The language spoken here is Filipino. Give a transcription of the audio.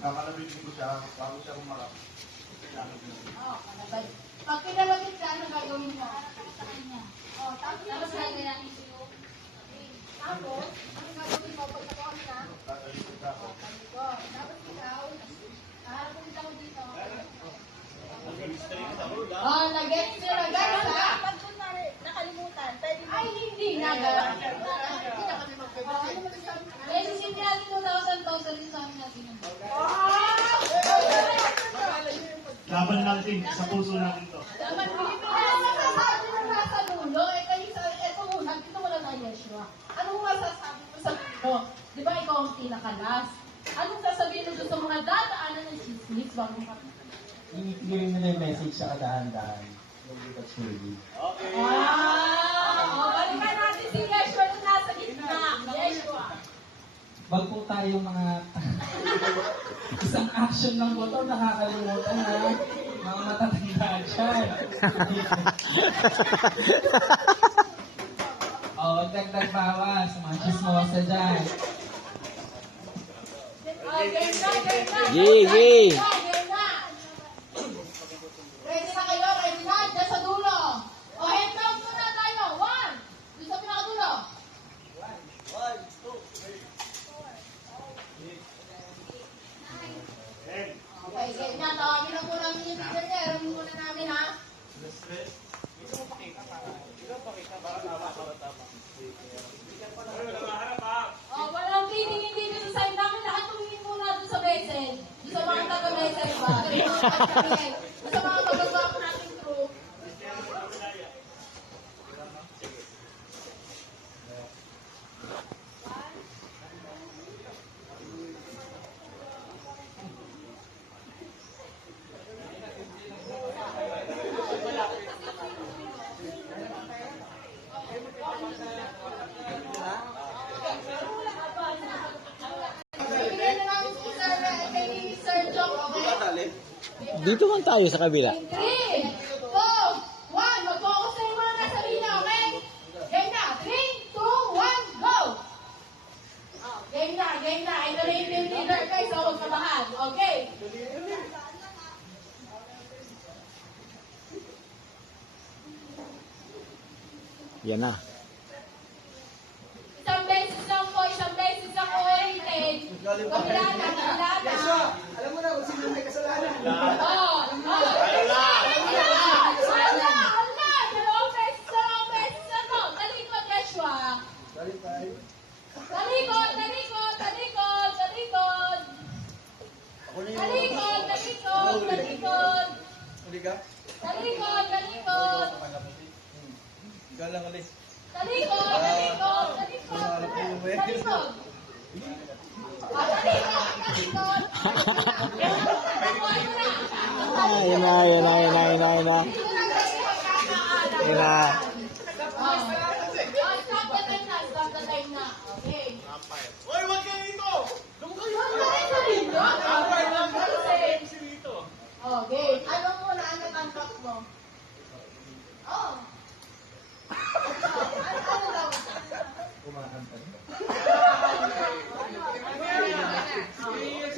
Kakalabit ko siya, bago siya umarap. Oo, kalabay. Pag pinalabit ka, ano gagawin mo? Sa kanya. Oo, tapos lagay natin yung tapos, ano gagawin mo pag nakuha na? Tatalikod ka ako. Talikod. Tapos ikaw, pumunta ko dito. Oh, nag-gets nyo na guys, ha? Pag kunwari, nakalimutan, pwede mo. Ay, hindi na. Hindi na kami mag-pwede. Eh, sisipin natin 2,000 yung sa amin natin. Laban natin, sa puso natin to. Dapat Pilipinas, masasabi mo nasa dulo. Eh, kayo sa, eto muna, dito wala na Yeshua. Anong masasabi mo sa dulo? Di ba ikaw ang pinakalas? Anong sasabihin mo sa mga dadaanan ng chismis bago ka? Giving nila yung message sa kadahan-dahan. But surely. Balikan natin si Yeshua na nasa gitna. Yeshua. Wag po tayo mga isang action ng motor nakakalimutan na mga matatanda dyan. Dagdag bawas, mga chismosa dyan. Game na. Yay! Game na. Ready na kayo? Ready na? Diyan sa dulo. O, head count muna tayo. 1. Doon sa pinakadulo. 1, 2, 3. Okay, game na. Tawagin na po namin yung leader niya. Aramin muna namin, ha? Oh, walang titingin dito sa side namin. Lahat tumingin muna doon sa message. Doon sa mga taga-message ba? Doon sa mga magagawa nating crew. Bibigyan na namin si Sir, kay Sir Jock, okay? Dito man tayo sa kabila. 3, 2, 1. Mag-focus na yung mga nasa linya, okay? Game na. 3, 2, 1, go! Game na. Ito na yung team leader, guys. So, huwag kabahan. Okay? Yan na. Isang beses lang po, ulitin. Kabila. Alam mo na kung sino may kasalanan. Oh. Dalawang beses na to. Talikod, Yeshua. Talikod. Huli ka? Talikod. Ikaw lang ulit. Talikod. Yan na. Stop the time na. Okay. Hoy, wag kayo dito! Okay. Ano muna ang unbox mo? Oh. Ano daw? Kumakanta.